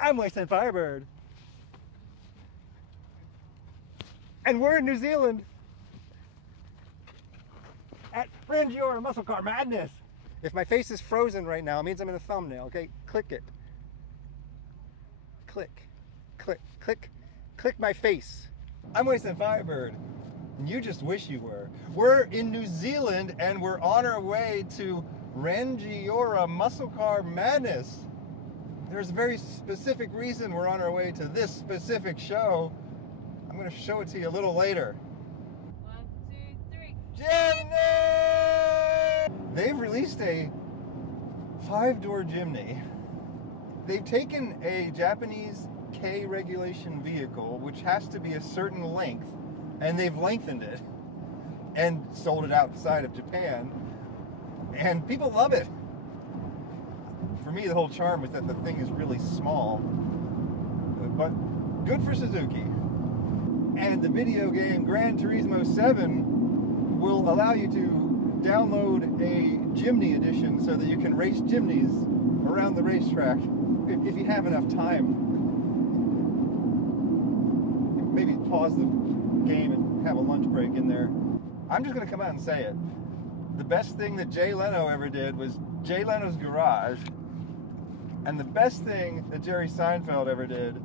I'm Wasting Firebird. And we're in New Zealand at Rangiora Muscle Car Madness. If my face is frozen right now, it means I'm in the thumbnail, okay? Click it. Click, click, click, click my face. I'm Wasting Firebird. And you just wish you were. We're in New Zealand and we're on our way to Rangiora Muscle Car Madness. There's a very specific reason we're on our way to this specific show. I'm going to show it to you a little later. 1, 2, 3. Jimny! They've released a 5-door Jimny. They've taken a Japanese K regulation vehicle, which has to be a certain length, and they've lengthened it and sold it outside of Japan, and people love it. For me, the whole charm is that the thing is really small, but good for Suzuki. And the video game Gran Turismo 7 will allow you to download a Jimny edition so that you can race Jimnys around the racetrack if you have enough time. Maybe pause the game and have a lunch break in there. I'm just going to come out and say it. The best thing that Jay Leno ever did was Jay Leno's Garage. And the best thing that Jerry Seinfeld ever did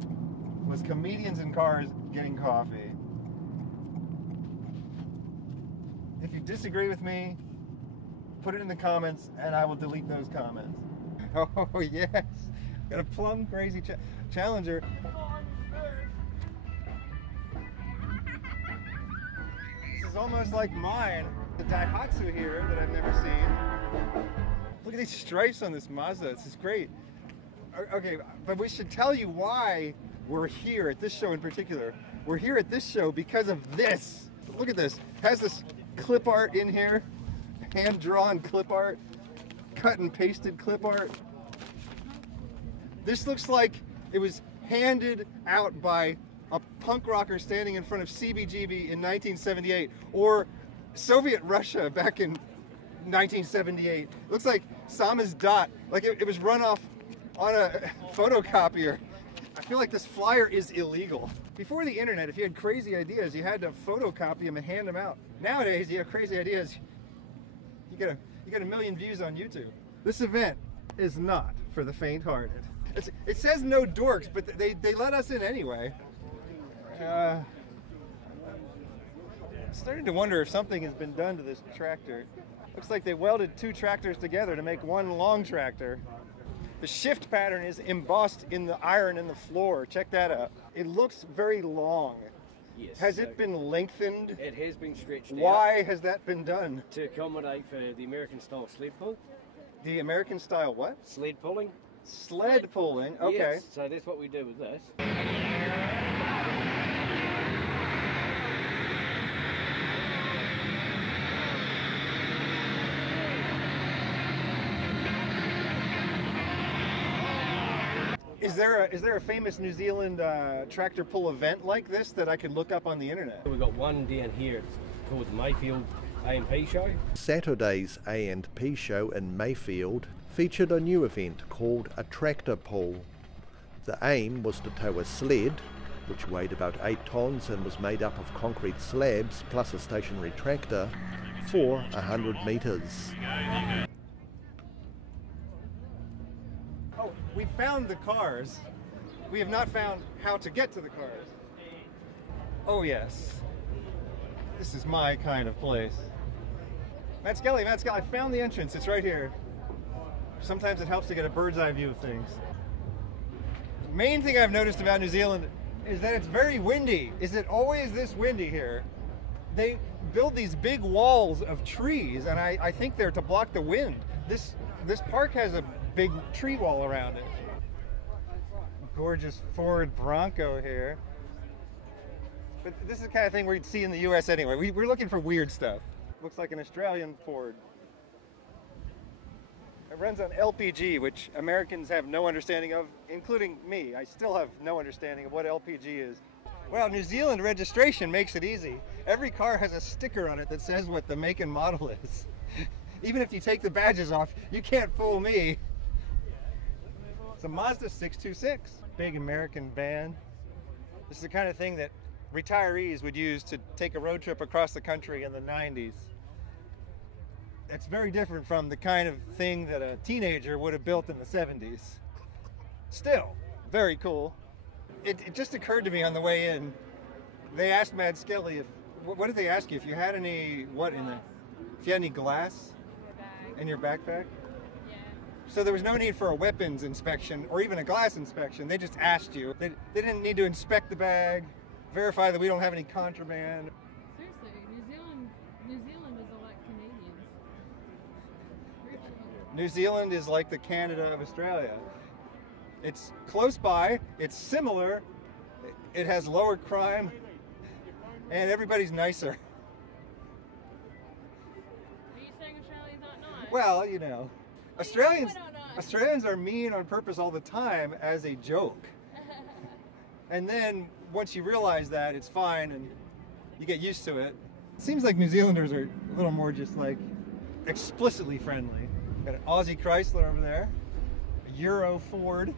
was comedians in cars getting coffee. If you disagree with me, put it in the comments and I will delete those comments. Oh yes, got a plum crazy Challenger. This is almost like mine. The Daihatsu here that I've never seen. Look at these stripes on this Mazda, this is great. Okay, but we should tell you why we're here at this show in particular. We're here at this show because of this. Look at this. It has this clip art in here. Hand-drawn clip art. Cut and pasted clip art. This looks like it was handed out by a punk rocker standing in front of CBGB in 1978. Or Soviet Russia back in 1978. It looks like samizdat. Like it was run off on a photocopier. I feel like this flyer is illegal. Before the internet, if you had crazy ideas, you had to photocopy them and hand them out. Nowadays, you have crazy ideas, you get a million views on YouTube. This event is not for the faint-hearted. It says no dorks, but they let us in anyway. I'm starting to wonder if something has been done to this tractor. Looks like they welded 2 tractors together to make one long tractor. The shift pattern is embossed in the iron in the floor. Check that out. It looks very long. Yes. Has it been lengthened? It has been stretched out. Why has that been done? To accommodate for the American style sled pull. The American style what? Sled pulling. Sled pulling, okay. Yes, so that's what we do with this. Is there a famous New Zealand tractor pull event like this that I could look up on the internet? We've got one down here, it's called the Mayfield A&P show. Saturday's A&P show in Mayfield featured a new event called a tractor pull. The aim was to tow a sled, which weighed about 8 tons and was made up of concrete slabs plus a stationary tractor, for 100 meters. Oh, we found the cars. We have not found how to get to the cars. Oh yes. This is my kind of place. Matt Skelly, I found the entrance. It's right here. Sometimes it helps to get a bird's eye view of things. Main thing I've noticed about New Zealand is that it's very windy. Is it always this windy here? They build these big walls of trees, and I think they're to block the wind. This park has a big tree wall around it. Gorgeous Ford Bronco here. But this is the kind of thing we'd see in the US anyway. We're looking for weird stuff. Looks like an Australian Ford. It runs on LPG, which Americans have no understanding of, including me. I still have no understanding of what LPG is. Well, New Zealand registration makes it easy. Every car has a sticker on it that says what the make and model is. Even if you take the badges off, you can't fool me. It's a Mazda 626. big American van. This is the kind of thing that retirees would use to take a road trip across the country in the 90s. It's very different from the kind of thing that a teenager would have built in the 70s. Still, very cool. It just occurred to me on the way in, they asked Mad Skelly if, what did they ask you? If you had any, if you had any glass in your backpack? Yeah. So there was no need for a weapons inspection or even a glass inspection. They just asked you. They didn't need to inspect the bag, verify that we don't have any contraband. Seriously, New Zealand is like Canadians. New Zealand is like the Canada of Australia. It's close by, it's similar, it has lower crime, and everybody's nicer. Are you saying Australians aren't nice? Well, you know, Australians are mean on purpose all the time as a joke. And then once you realize that, it's fine and you get used to it. It seems like New Zealanders are a little more just like explicitly friendly. Got an Aussie Chrysler over there, a Euro Ford.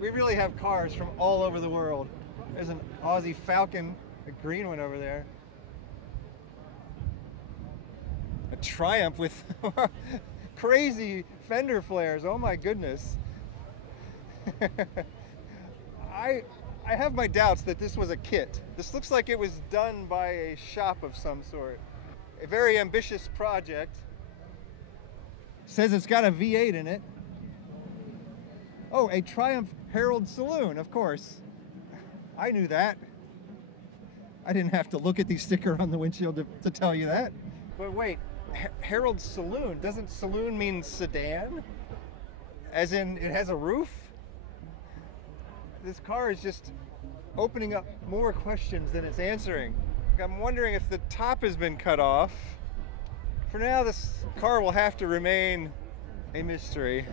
We really have cars from all over the world. There's an Aussie Falcon, a green one over there. A Triumph with crazy fender flares, oh my goodness. I have my doubts that this was a kit. This looks like it was done by a shop of some sort. A very ambitious project. Says it's got a V8 in it. Oh, a Triumph Herald Saloon, of course. I knew that. I didn't have to look at the sticker on the windshield to tell you that. But wait, Herald Saloon, doesn't saloon mean sedan? As in it has a roof? This car is just opening up more questions than it's answering. I'm wondering if the top has been cut off. For now, this car will have to remain a mystery.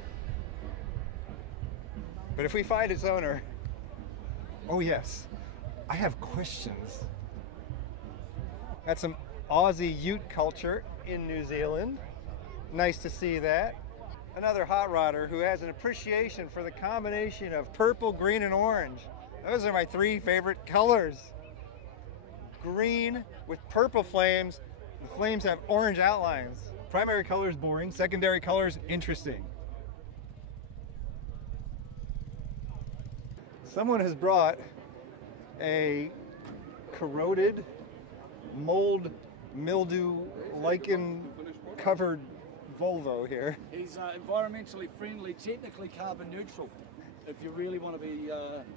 But if we find its owner, oh yes, I have questions. Got some Aussie Ute culture in New Zealand. Nice to see that. Another hot rodder who has an appreciation for the combination of purple, green, and orange. Those are my three favorite colors. Green with purple flames. The flames have orange outlines. Primary color is boring, secondary color is interesting. Someone has brought a corroded, mold, mildew, lichen covered Volvo here. He's environmentally friendly, technically carbon neutral, if you really want to be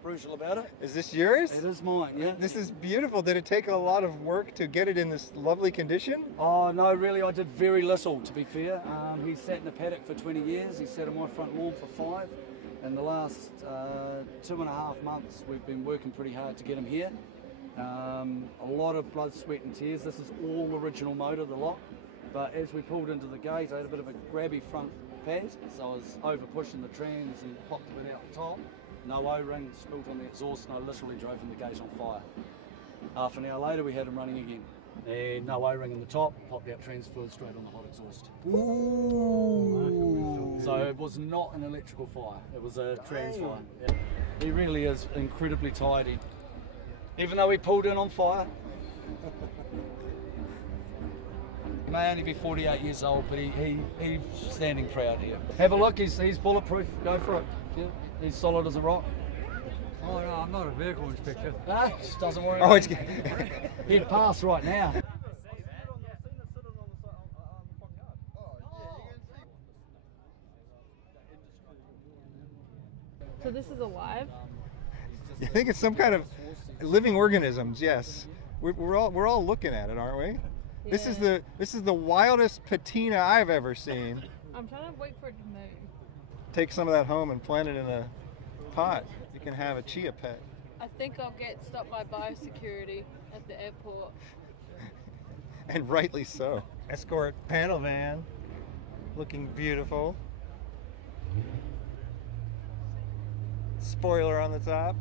brutal about it. Is this yours? It is mine, yeah. This is beautiful. Did it take a lot of work to get it in this lovely condition? Oh, no, really, I did very little, to be fair. He sat in the paddock for 20 years. He sat on my front lawn for 5. In the last 2.5 months, we've been working pretty hard to get him here. A lot of blood, sweat and tears. This is all original motor, the lot. But as we pulled into the gate, I had a bit of a grabby front pad, so I was over pushing the trans and popped a bit out the top. No O-ring, spilt on the exhaust, and I literally drove in the gate on fire. Half an hour later, we had him running again. And no O-ring in the top, popped out transferred straight on the hot exhaust. Ooh. So it was not an electrical fire, it was a trans fire. Yeah. He really is incredibly tidy. Even though he pulled in on fire. He may only be 48 years old, but he's standing proud here. Have a look, he's bulletproof, go for it. Yeah. He's solid as a rock. Oh no, I'm not a vehicle inspector. Ah, just doesn't worry. Oh, it's He'd pass right now. So this is alive? I think it's some kind of living organisms. Yes, we're all looking at it, aren't we? Yeah. This is the wildest patina I've ever seen. I'm trying to wait for it to move. Take some of that home and plant it in a pot. You can have a chia pet. I think I'll get stopped by biosecurity at the airport. And rightly so. Escort panel van, looking beautiful. Spoiler on the top.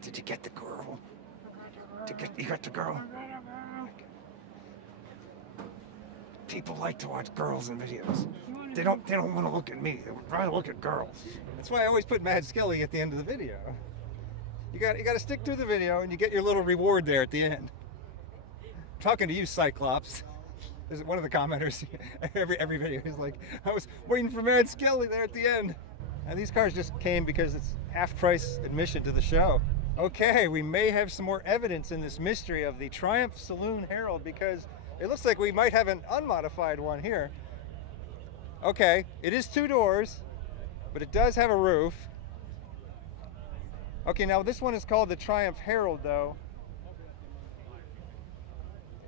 Did you get the girl? You got the girl? People like to watch girls in videos. They don't want to look at me. They would rather look at girls. That's why I always put Mad Skelly at the end of the video. You got to stick through the video, and you get your little reward there at the end. I'm talking to you, Cyclops. There's one of the commenters every video is like, I was waiting for Mad Skelly there at the end. And these cars just came because it's half-price admission to the show. Okay, we may have some more evidence in this mystery of the Triumph Saloon Herald, because it looks like we might have an unmodified one here. Okay, it is 2 doors, but it does have a roof. Okay, now this one is called the Triumph Herald, though.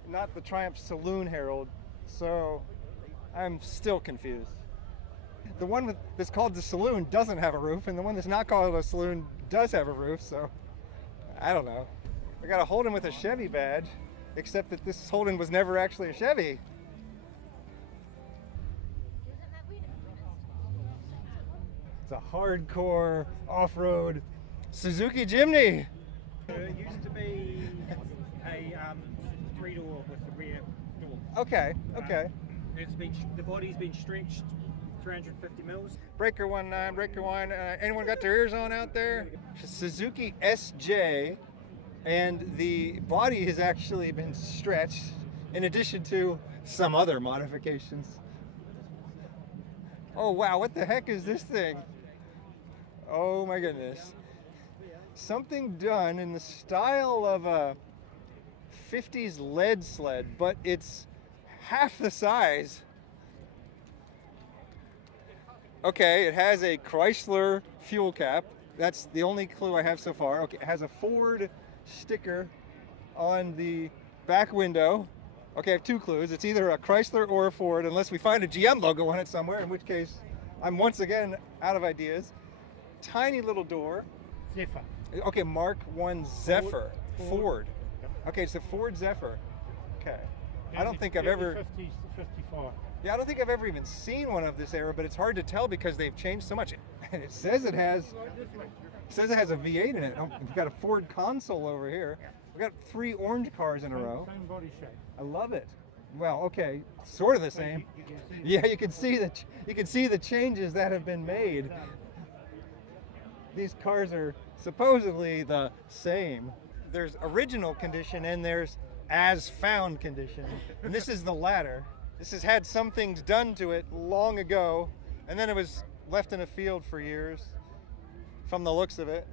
Not the Triumph Saloon Herald, so I'm still confused. The one that's called the Saloon doesn't have a roof, and the one that's not called a Saloon does have a roof, so I don't know. I got a Holden with a Chevy badge, except that this Holden was never actually a Chevy. It's a hardcore off-road Suzuki Jimny. It used to be a 3-door with the rear door. Okay, okay. The body's been stretched 350 mils. Breaker 19, Breaker 1. Anyone got their ears on out there? Suzuki SJ, and the body has actually been stretched in addition to some other modifications. Oh wow, what the heck is this thing? Oh my goodness. Something done in the style of a 50s lead sled, but it's half the size. Okay, it has a Chrysler fuel cap. That's the only clue I have so far. Okay, it has a Ford sticker on the back window. Okay, I have 2 clues. It's either a Chrysler or a Ford, unless we find a GM logo on it somewhere, in which case I'm once again out of ideas. Tiny little door. Zephyr. Okay, Mark 1 Zephyr. Ford. Okay, it's a Ford Zephyr. Okay. I don't think I've ever... 50s to 55. Yeah, I don't think I've ever even seen one of this era, but it's hard to tell because they've changed so much. And it says it has a V8 in it. Oh, we've got a Ford console over here. We've got 3 orange cars in a row. Same body shape. I love it. Well, okay, sort of the same. Yeah, you can see the changes that have been made. These cars are supposedly the same. There's original condition and there's as found condition. And this is the latter. This has had some things done to it long ago, and then it was left in a field for years, from the looks of it.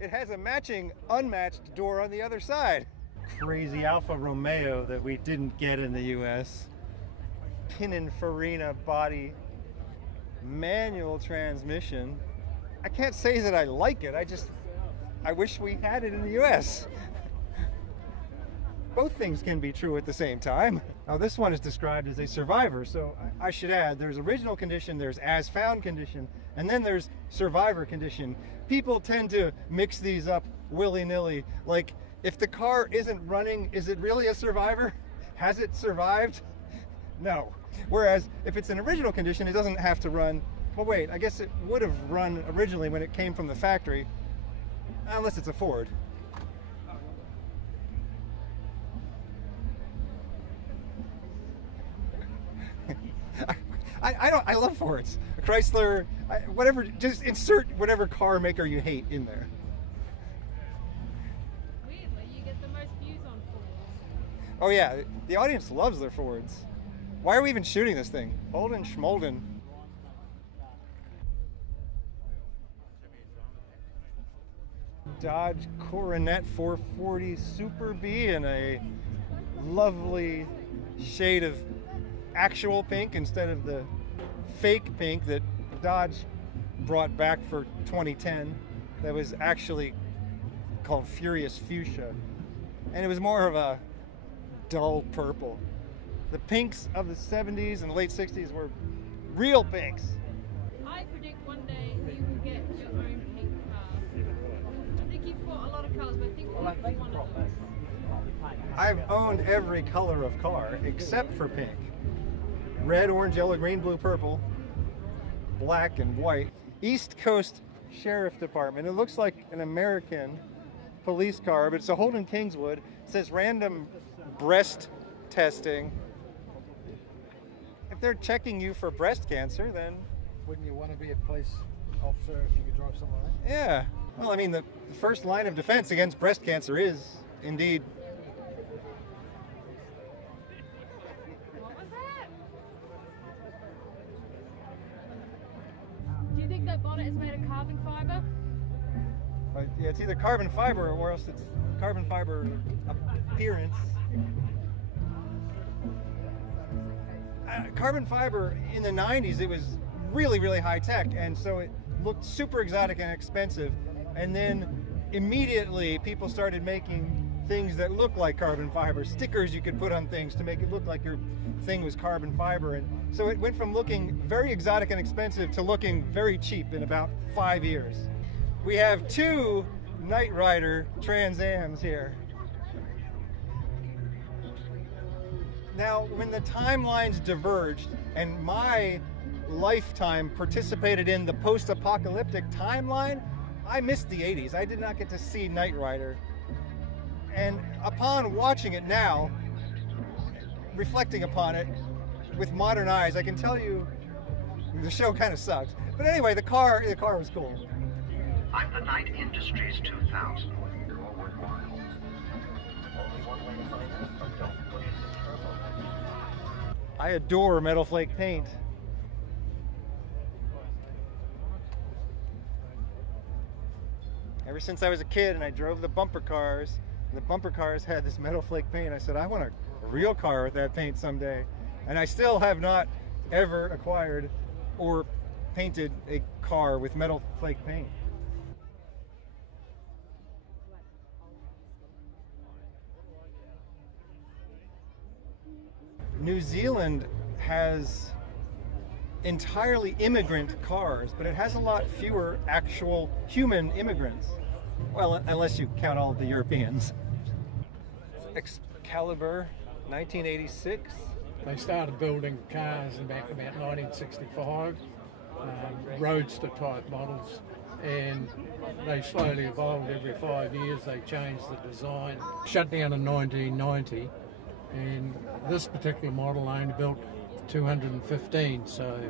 It has a matching, unmatched door on the other side. Crazy Alfa Romeo that we didn't get in the US. Pininfarina body, manual transmission. I can't say that I like it, I wish we had it in the US. Both things can be true at the same time. Now this one is described as a survivor, so I should add there's original condition, there's as found condition, and then there's survivor condition. People tend to mix these up willy-nilly. Like, if the car isn't running, is it really a survivor? Has it survived? No. Whereas if it's in original condition, it doesn't have to run. Well, wait, I guess it would have run originally when it came from the factory, unless it's a Ford. I love Fords. Chrysler, whatever, just insert whatever car maker you hate in there. Weirdly, you get the most views on Fords. Oh yeah, the audience loves their Fords. Why are we even shooting this thing? Holden Schmolden. Dodge Coronet 440 Super B in a lovely shade of actual pink instead of the fake pink that Dodge brought back for 2010 that was actually called Furious Fuchsia, and it was more of a dull purple. The pinks of the 70s and the late 60s were real pinks. I predict one day you will get your own pink car. I think you've got a lot of colours, but I think you'll be one of those. I've owned every color of car except for pink. Red, orange, yellow, green, blue, purple, black, and white. East Coast Sheriff Department. It looks like an American police car, but it's a Holden Kingswood. It says random breast testing. if they're checking you for breast cancer, then wouldn't you want to be a police officer if you could drive something like that? yeah. Well, I mean, the first line of defense against breast cancer is indeed. What was that? Do you think that bonnet is made of carbon fiber? But yeah, it's either carbon fiber or else it's carbon fiber appearance. Carbon fiber in the 90s, it was really, really high tech, and so it looked super exotic and expensive. And then immediately people started making things that look like carbon fiber, stickers you could put on things to make it look like your thing was carbon fiber. And so it went from looking very exotic and expensive to looking very cheap in about 5 years. We have 2 Knight Rider Trans Ams here. Now, when the timelines diverged and my lifetime participated in the post-apocalyptic timeline, I missed the 80s. I did not get to see Knight Rider. And upon watching it now, reflecting upon it with modern eyes, I can tell you the show kind of sucked. But anyway, the car was cool. I'm the Knight Industries 2000. I adore metal flake paint. Ever since I was a kid and I drove the bumper cars, and the bumper cars had this metal flake paint, I said, I want a real car with that paint someday. And I still have not ever acquired or painted a car with metal flake paint. New Zealand has entirely immigrant cars, but it has a lot fewer actual human immigrants. Well, unless you count all of the Europeans. Excalibur, 1986. They started building cars in back about 1965, roadster type models, and they slowly evolved every 5 years. They changed the design. Shut down in 1990. And this particular model only built 215, so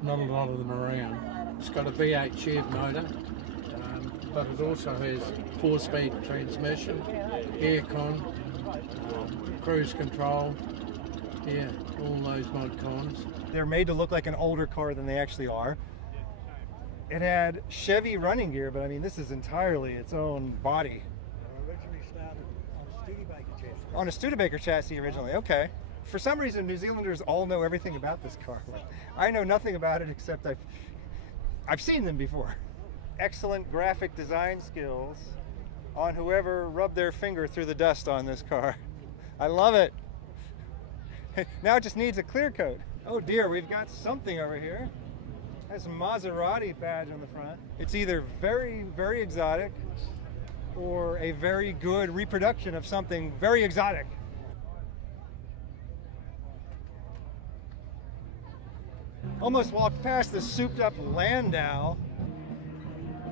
not a lot of them around. It's got a V8 Chev motor, but it also has 4-speed transmission, aircon, cruise control, yeah, all those mod cons. They're made to look like an older car than they actually are. It had Chevy running gear, but I mean, this is entirely its own body. Originally started on a Studebaker chassis. On a Studebaker chassis originally, okay. For some reason, New Zealanders all know everything about this car. I know nothing about it except I've seen them before. Excellent graphic design skills on whoever rubbed their finger through the dust on this car. I love it. Now it just needs a clear coat. Oh dear, we've got something over here. It has a Maserati badge on the front. It's either very, very exotic or a very good reproduction of something very exotic. Almost walked past the souped up Landau.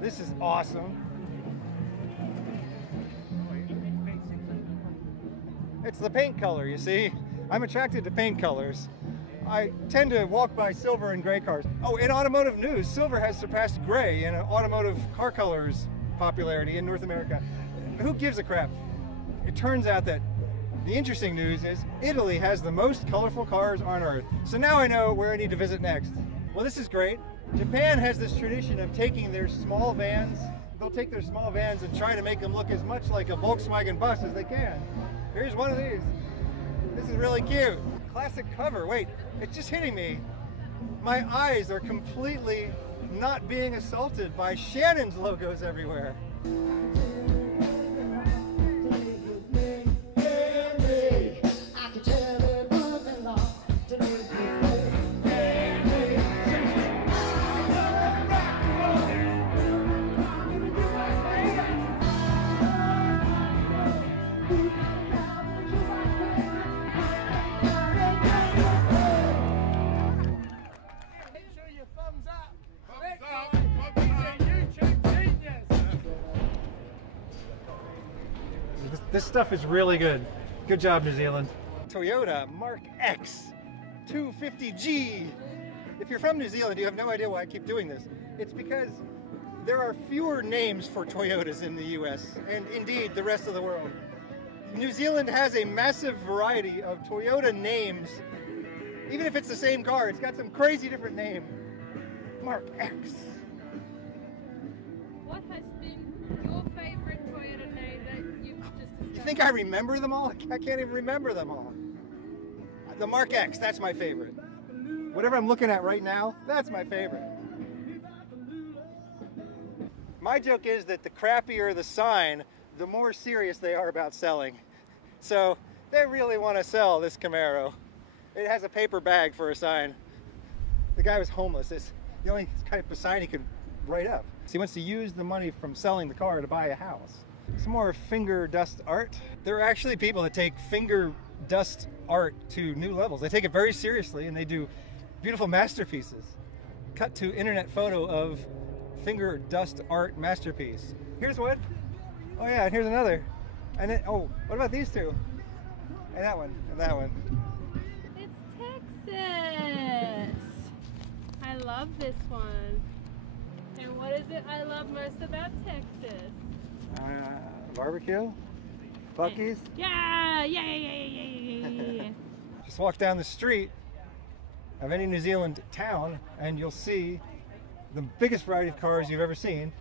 This is awesome. It's the paint color, you see. I'm attracted to paint colors. I tend to walk by silver and gray cars. Oh, in automotive news, silver has surpassed gray in automotive car colors popularity in North America. Who gives a crap? It turns out that the interesting news is Italy has the most colorful cars on Earth. So now I know where I need to visit next. Well, this is great. Japan has this tradition of taking their small vans. They'll take their small vans and try to make them look as much like a Volkswagen bus as they can. Here's one of these. This is really cute. Classic cover. Wait, it's just hitting me. My eyes are completely not being assaulted by Shannon's logos everywhere. This stuff is really good. Good job, New Zealand. Toyota Mark X. 250G. If you're from New Zealand, you have no idea why I keep doing this. It's because there are fewer names for Toyotas in the US, and indeed the rest of the world. New Zealand has a massive variety of Toyota names. Even if it's the same car, it's got some crazy different name. Mark X. What has been your favorite Toyota name that you've just discovered? You think I remember them all? I can't even remember them all. The Mark X, that's my favorite. Whatever I'm looking at right now, that's my favorite. My joke is that the crappier the sign, the more serious they are about selling. So they really want to sell this Camaro. It has a paper bag for a sign. The guy was homeless. It's the only type of sign he could write up. So he wants to use the money from selling the car to buy a house. Some more finger dust art. There are actually people that take finger dust art to new levels. They take it very seriously and they do beautiful masterpieces. Cut to internet photo of finger dust art masterpiece. Here's one. Oh yeah, and here's another. And then, oh, what about these two? And that one, and that one. It's Texas. I love this one. And what is it I love most about Texas? Barbecue? Buc-ee's? Yeah, yeah. Just walk down the street of any New Zealand town and you'll see the biggest variety of cars you've ever seen.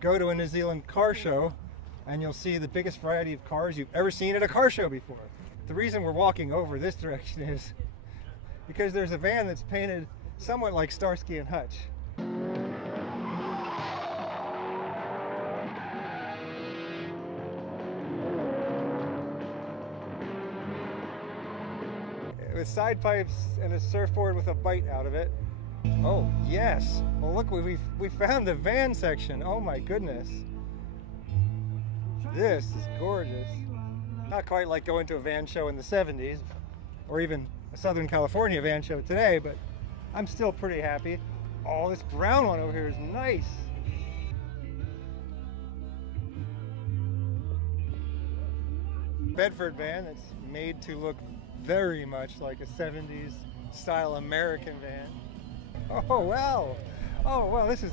Go to a New Zealand car show and you'll see the biggest variety of cars you've ever seen at a car show before. The reason we're walking over this direction is because there's a van that's painted somewhat like Starsky and Hutch. With side pipes and a surfboard with a bite out of it. Oh, yes. Well, look, we found the van section. Oh my goodness. This is gorgeous. Not quite like going to a van show in the 70s, or even a Southern California van show today, but I'm still pretty happy. Oh, this brown one over here is nice. Bedford van that's made to look very much like a 70s style American van. Oh wow. Oh wow, this is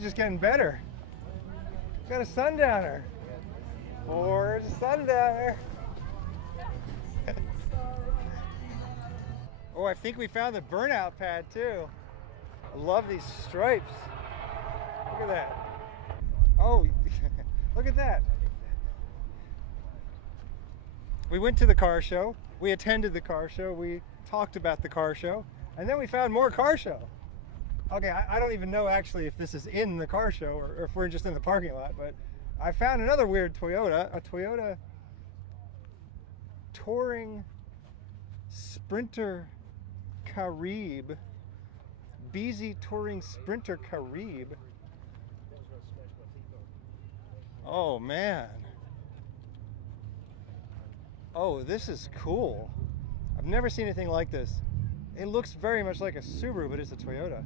just getting better. Got a sundowner. Ford sundowner. Oh, I think we found the burnout pad too. I love these stripes. Look at that. Oh, look at that. We went to the car show. We attended the car show. We talked about the car show. And then we found more car show. Okay, I don't even know actually if this is in the car show or if we're just in the parking lot, but I found another weird Toyota, a Toyota Touring Sprinter Carib, BZ Touring Sprinter Carib. Oh man. Oh, this is cool. I've never seen anything like this. It looks very much like a Subaru, but it's a Toyota.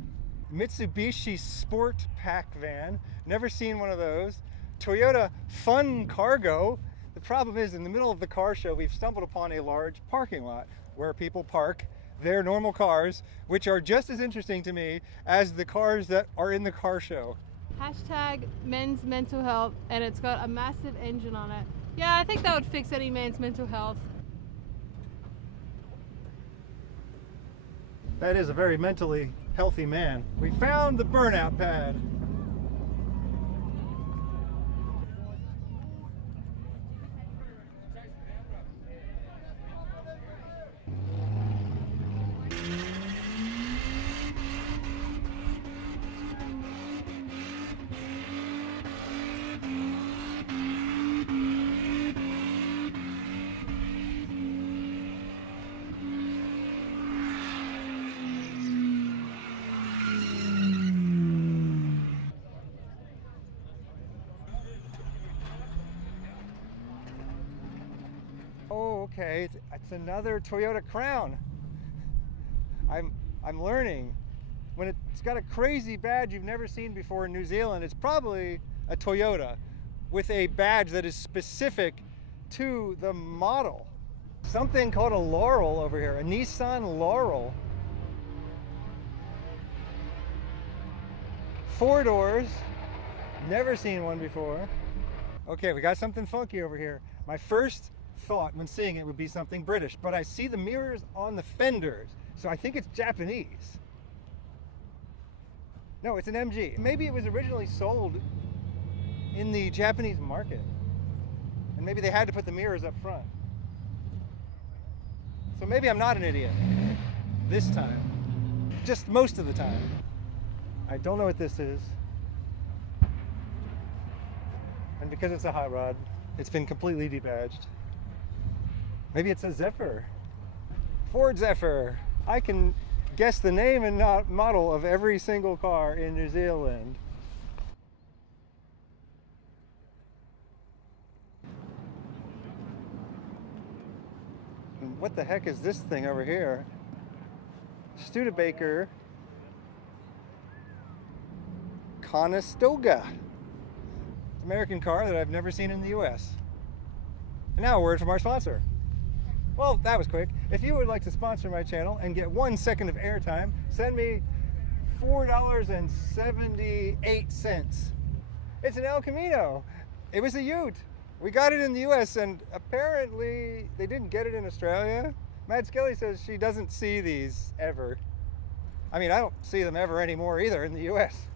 Mitsubishi Sport Pack van. Never seen one of those. Toyota Fun Cargo. The problem is, in the middle of the car show, we've stumbled upon a large parking lot where people park their normal cars, which are just as interesting to me as the cars that are in the car show. Hashtag men's mental health, and it's got a massive engine on it. Yeah, I think that would fix any man's mental health. That is a very mentally healthy man. We found the burnout pad. Oh, okay, it's another Toyota Crown. I'm learning. When it's got a crazy badge you've never seen before in New Zealand, it's probably a Toyota with a badge that is specific to the model. Something called a Laurel over here, a Nissan Laurel. 4 doors, never seen one before. Okay, we got something funky over here. My first thought when seeing it would be something British, but I see the mirrors on the fenders, so I think it's Japanese. No, it's an MG. Maybe it was originally sold in the Japanese market, and maybe they had to put the mirrors up front. So maybe I'm not an idiot this time, just most of the time. I don't know what this is. And because it's a hot rod, it's been completely debadged. Maybe it's a Zephyr. Ford Zephyr. I can guess the name and model of every single car in New Zealand. And what the heck is this thing over here? Studebaker Conestoga. It's an American car that I've never seen in the US. And now a word from our sponsor. Well, that was quick. If you would like to sponsor my channel and get 1 second of airtime, send me $4.78. It's an El Camino. It was a Ute. We got it in the US and apparently they didn't get it in Australia. Mad Skelly says she doesn't see these ever. I mean, I don't see them ever anymore either in the US.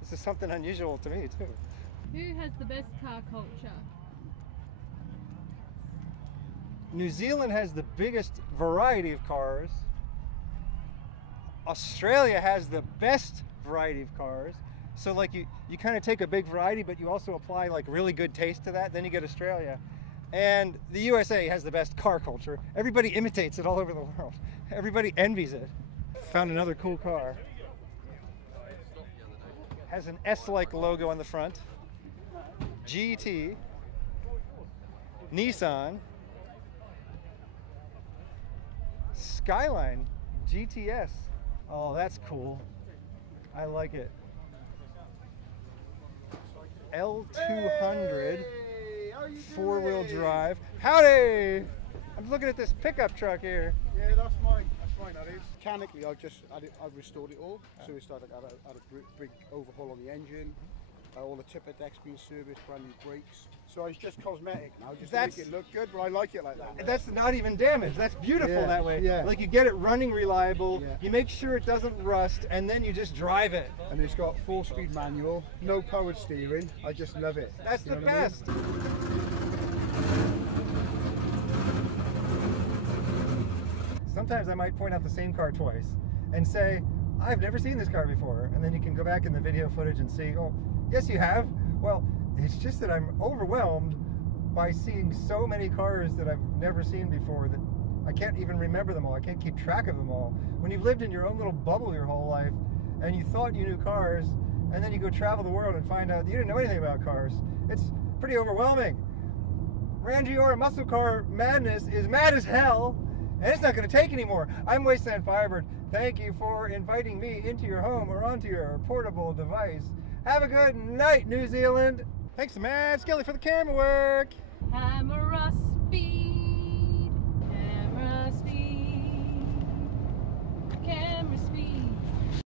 This is something unusual to me too. Who has the best car culture? New Zealand has the biggest variety of cars. Australia has the best variety of cars. So like you kind of take a big variety, but you also apply like really good taste to that, then you get Australia. And the USA has the best car culture. Everybody imitates it all over the world. Everybody envies it. Found another cool car. Has an S-like logo on the front. GT. Nissan. Skyline GTS. Oh, that's cool. I like it. L200 4-wheel drive. Howdy! I'm looking at this pickup truck here. Yeah, that's mine. That is. Mechanically, I've restored it all. So we started at a big overhaul on the engine. All the tipper decks being serviced, brand new brakes. So it's just cosmetic now, just to make it look good, but I like it like that. That's not even damaged. That's beautiful that way. Yeah. Like you get it running reliable, you make sure it doesn't rust, and then you just drive it. And it's got 4-speed manual, no powered steering. I just love it. That's the best. Sometimes I might point out the same car twice and say, I've never seen this car before. And then you can go back in the video footage and see, oh, yes you have. Well, it's just that I'm overwhelmed by seeing so many cars that I've never seen before that I can't even remember them all. I can't keep track of them all. When you've lived in your own little bubble your whole life and you thought you knew cars and then you go travel the world and find out that you didn't know anything about cars, it's pretty overwhelming. Rangiora muscle car madness is mad as hell, and it's not going to take anymore. I'm Wasteland Firebird. Thank you for inviting me into your home or onto your portable device. Have a good night, New Zealand. Thanks to Mad Skelly for the camera work. Camera speed, camera speed, camera speed.